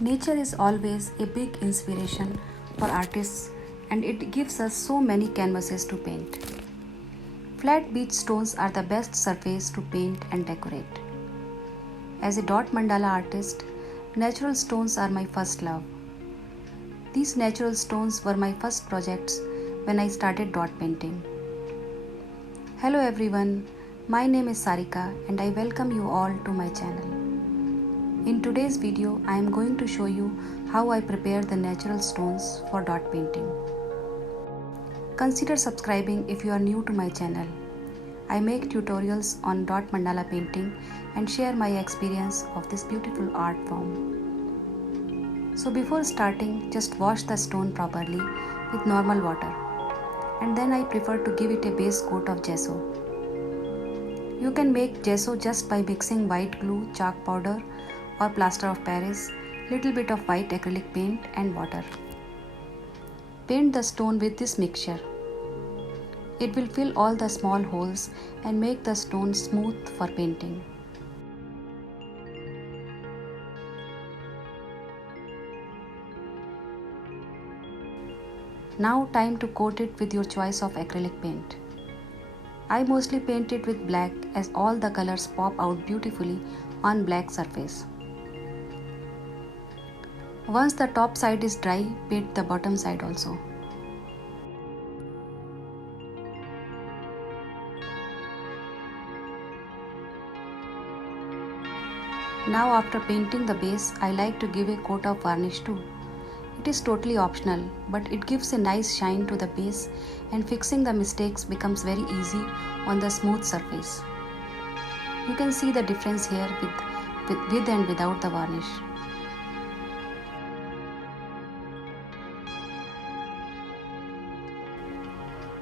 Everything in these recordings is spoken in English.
Nature is always a big inspiration for artists and it gives us so many canvases to paint. Flat beach stones are the best surface to paint and decorate. As a dot mandala artist, natural stones are my first love. These natural stones were my first projects when I started dot painting. Hello everyone, my name is Sarika and I welcome you all to my channel. In today's video, I am going to show you how I prepare the natural stones for dot painting. Consider subscribing if you are new to my channel. I make tutorials on dot mandala painting and share my experience of this beautiful art form. So before starting, just wash the stone properly with normal water and then I prefer to give it a base coat of gesso. You can make gesso just by mixing white glue, chalk powder or plaster of Paris, little bit of white acrylic paint and water. Paint the stone with this mixture. It will fill all the small holes and make the stone smooth for painting. Now time to coat it with your choice of acrylic paint. I mostly paint it with black as all the colors pop out beautifully on black surface. Once the top side is dry, paint the bottom side also. Now after painting the base, I like to give a coat of varnish too. It is totally optional, but it gives a nice shine to the base and fixing the mistakes becomes very easy on the smooth surface. You can see the difference here with and without the varnish.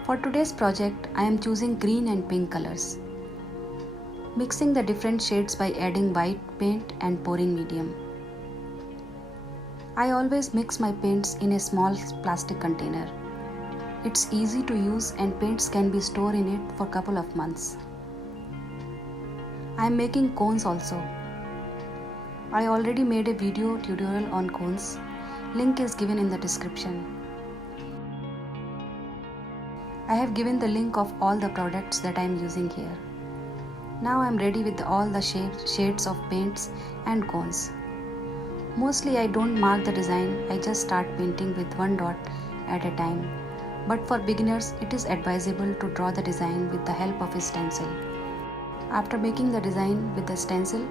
For today's project, I am choosing green and pink colors. Mixing the different shades by adding white paint and pouring medium. I always mix my paints in a small plastic container. It's easy to use and paints can be stored in it for a couple of months. I am making cones also. I already made a video tutorial on cones. Link is given in the description. I have given the link of all the products that I am using here. Now I am ready with all the shades of paints and cones. Mostly I don't mark the design, I just start painting with one dot at a time. But for beginners, it is advisable to draw the design with the help of a stencil. After making the design with the stencil,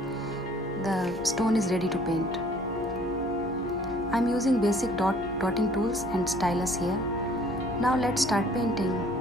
the stone is ready to paint. I am using basic dotting tools and stylus here. Now let's start painting.